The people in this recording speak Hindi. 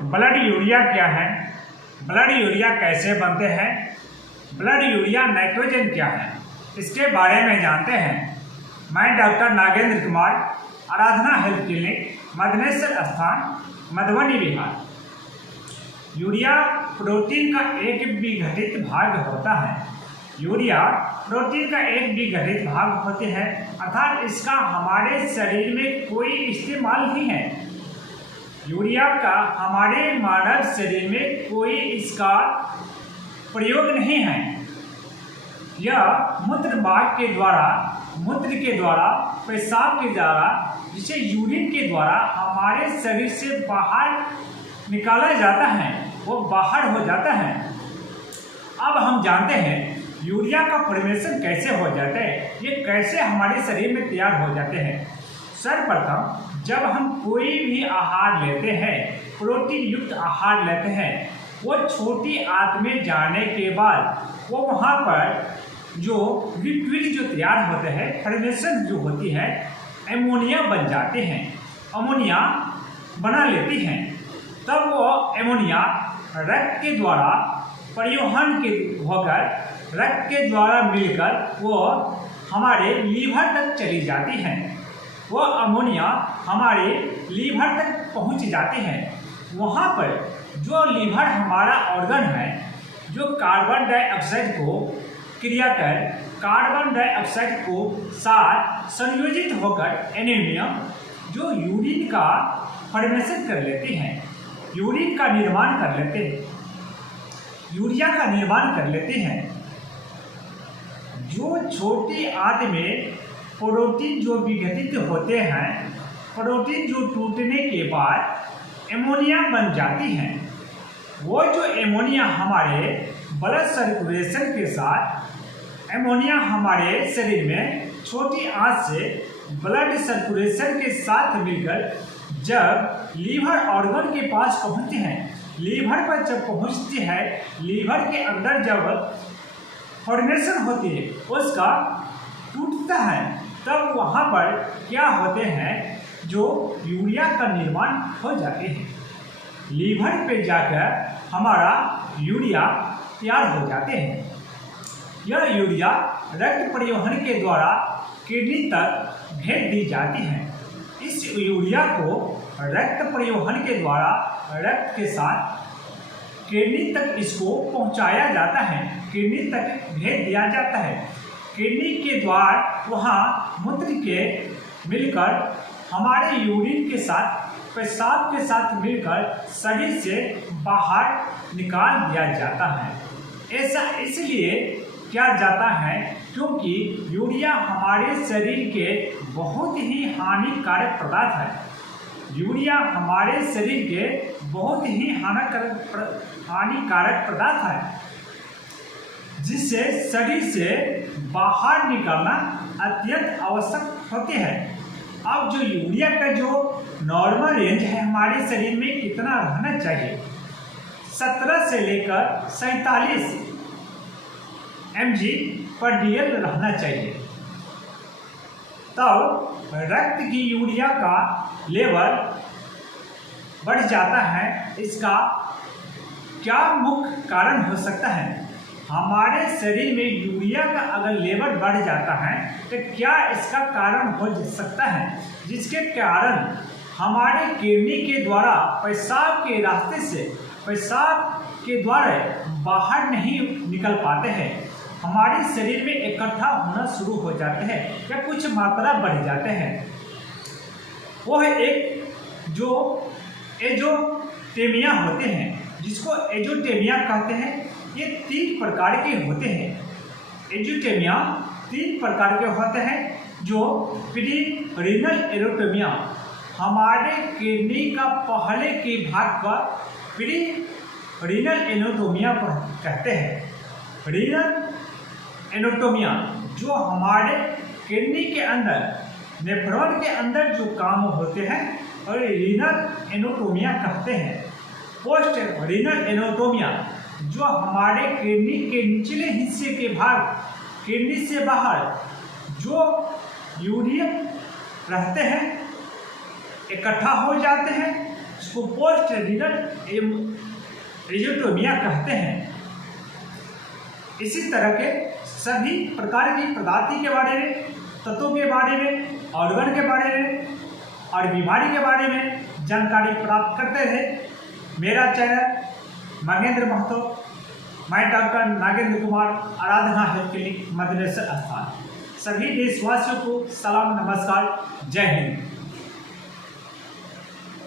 ब्लड यूरिया क्या है, ब्लड यूरिया कैसे बनते हैं, ब्लड यूरिया नाइट्रोजन क्या है, इसके बारे में जानते हैं। मैं डॉक्टर नागेंद्र कुमार, आराधना हेल्थ क्लिनिक, मदनेश्वर स्थान, मधुबनी, बिहार। यूरिया प्रोटीन का एक विघटित भाग होता है। यूरिया प्रोटीन का एक विघटित भाग होते हैं, अर्थात इसका हमारे शरीर में कोई इस्तेमाल नहीं है। यूरिया का हमारे मानव शरीर में कोई इसका प्रयोग नहीं है। यह मूत्रमार्ग के द्वारा, मूत्र के द्वारा, पेशाब के द्वारा, जिसे यूरिन के द्वारा हमारे शरीर से बाहर निकाला जाता है, वो बाहर हो जाता है। अब हम जानते हैं यूरिया का फॉर्मेशन कैसे हो जाता है, ये कैसे हमारे शरीर में तैयार हो जाते हैं। सर्वप्रथम जब हम कोई भी आहार लेते हैं, प्रोटीन युक्त आहार लेते हैं, वो छोटी आंत में जाने के बाद वो वहाँ पर जो लिक्विड जो तैयार होते हैं, फॉर्मेशन जो होती है, एमोनिया बन जाते हैं, अमोनिया बना लेती हैं। तब वो एमोनिया रक्त के द्वारा परिवहन के होकर, रक्त के द्वारा मिलकर वो हमारे लीवर तक चली जाती है। वो अमोनिया हमारे लीवर तक पहुंच जाते हैं। वहाँ पर जो लीवर हमारा ऑर्गन है, जो कार्बन डाइऑक्साइड को क्रिया कर कार्बन डाइऑक्साइड को साथ संयोजित होकर एमोनियम जो यूरिन का फॉर्मेशन कर लेते हैं, यूरिन का निर्माण कर लेते हैं, यूरिया का निर्माण कर लेते हैं। जो छोटी आंत में प्रोटीन जो विघटित होते हैं, प्रोटीन जो टूटने के बाद एमोनिया बन जाती हैं, वो जो एमोनिया हमारे ब्लड सर्कुलेशन के साथ, एमोनिया हमारे शरीर में छोटी आंत से ब्लड सर्कुलेशन के साथ मिलकर जब लीवर ऑर्गन के पास पहुंचते हैं, लीवर पर जब पहुंचती है, लीवर के अंदर जब फॉर्मेशन होती है, उसका टूटता है, तब वहाँ पर क्या होते हैं, जो यूरिया का निर्माण हो जाते हैं। लीवर पे जाकर हमारा यूरिया तैयार हो जाते हैं। यह यूरिया रक्त परिवहन के द्वारा किडनी तक भेज दी जाती है। इस यूरिया को रक्त परिवहन के द्वारा रक्त के साथ किडनी तक इसको पहुंचाया जाता है, किडनी तक भेज दिया जाता है। किडनी के द्वार वहाँ मूत्र के मिलकर हमारे यूरिन के साथ, पेशाब के साथ मिलकर शरीर से बाहर निकाल दिया जाता है। ऐसा इसलिए किया जाता है क्योंकि यूरिया हमारे शरीर के बहुत ही हानिकारक पदार्थ है। यूरिया हमारे शरीर के बहुत ही हानिकारक पदार्थ है, जिससे शरीर से बाहर निकालना अत्यंत आवश्यक होते हैं। अब जो यूरिया का जो नॉर्मल रेंज है हमारे शरीर में कितना रहना चाहिए, 17 से लेकर 47 mg/dl रहना चाहिए। तब रक्त की यूरिया का लेवल बढ़ जाता है। इसका क्या मुख्य कारण हो सकता है? हमारे शरीर में यूरिया का अगर लेवल बढ़ जाता है तो क्या इसका कारण हो सकता है, जिसके कारण हमारे किडनी के द्वारा पेशाब के रास्ते से, पेशाब के द्वारा बाहर नहीं निकल पाते हैं, हमारे शरीर में इकट्ठा होना शुरू हो जाते हैं या कुछ मात्रा बढ़ जाते हैं। वो है एक जो एजोटेमिया होते हैं, जिसको एजोटेमिया कहते हैं। ये 3 प्रकार के होते हैं। एजोटेमिया 3 प्रकार के होते हैं। जो प्रीरिनल एरोटोमिया, हमारे किडनी का पहले के भाग पर प्रीरिनल एरोटोमिया कहते हैं। रीनल एरोटोमिया जो हमारे किडनी के अंदर, नेफ्रॉन के अंदर जो काम होते हैं, और रीनल एरोटोमिया कहते हैं। पोस्ट रीनल एरोटोमिया जो हमारे किडनी के निचले हिस्से के भाग, किडनी से बाहर जो यूरिया रहते हैं, इकट्ठा हो जाते हैं, इसको पोस्ट रीनल एजियोटोमिया कहते हैं। इसी तरह के सभी प्रकार की प्रजाति के बारे में, तत्वों के बारे में, ऑर्गन के बारे में और बीमारी के बारे में जानकारी प्राप्त करते हैं। मेरा चैनल महेंद्र महतो, मैं डॉक्टर नागेंद्र कुमार, आराधना हेल्थ क्लिनिक, मदनेसर स्थान। सभी देशवासियों को सलाम, नमस्कार, जय हिंद।